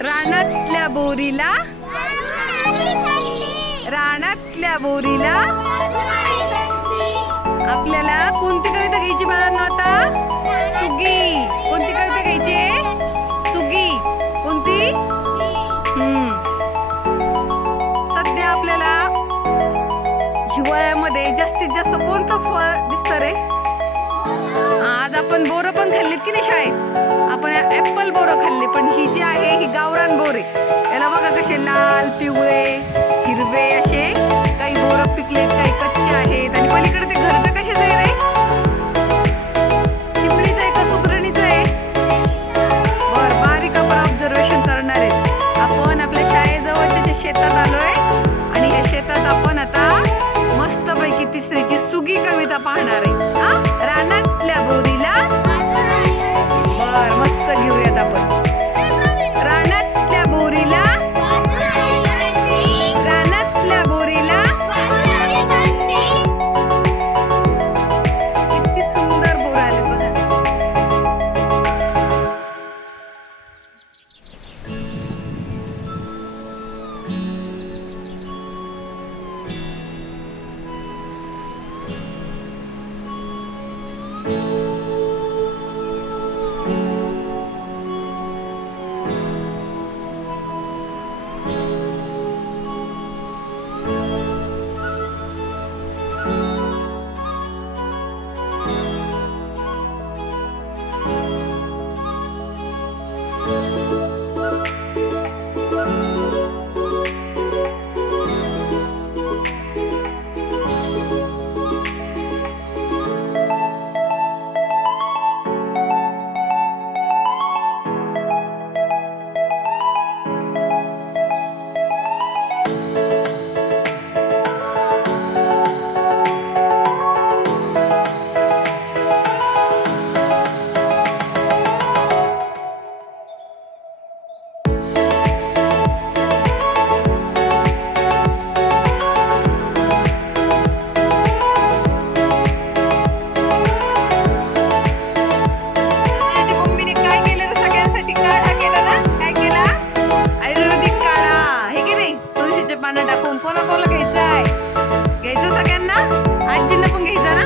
रानातल्या बोरीला? रानातल्या बोरीला? आपल्याला कोणती कविता घ्यायची मला आता? सुगी. कोणती कविता घ्यायची? सुगी. कोणती? हम्म. सध्या आपल्याला हिवाळ्यामध्ये जास्तीत जास्त कोणतं फळ दिसतं रे? आज आपण बोरं पण खाल्लीत की नाही शाळेत? आपण ऍपल बोरं खाल्ली पण ही जी आहे ही गावरान बोर. आहे याला बघा कसे लाल पिवळे हिरवे असे. काही बोरं पिकले काही कच्चे आहेत. आणि पलीकडे ते घर तर कशाचं आहे चिमणीचं आहे का सुगरणीचं आहे? बर बारीक आपण ऑब्झर्वेशन करणार आहेत. आपण आपल्या शाळेजवळच्या शेतात आलोय आणि या शेतात आपण आता मस्तपैकी तिसरीची सुगी कविता पाहणार आहे. पानं टाकून. कोणा कोणाला घ्यायचं आहे? घ्यायचं सगळ्यांना? आजींना पण घ्यायचं ना?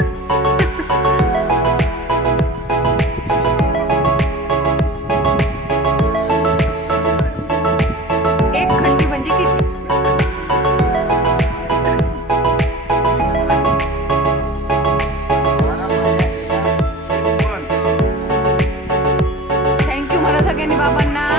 एक खंडी म्हणजे किती? थँक्यू मला सगळ्यांनी बाबांना.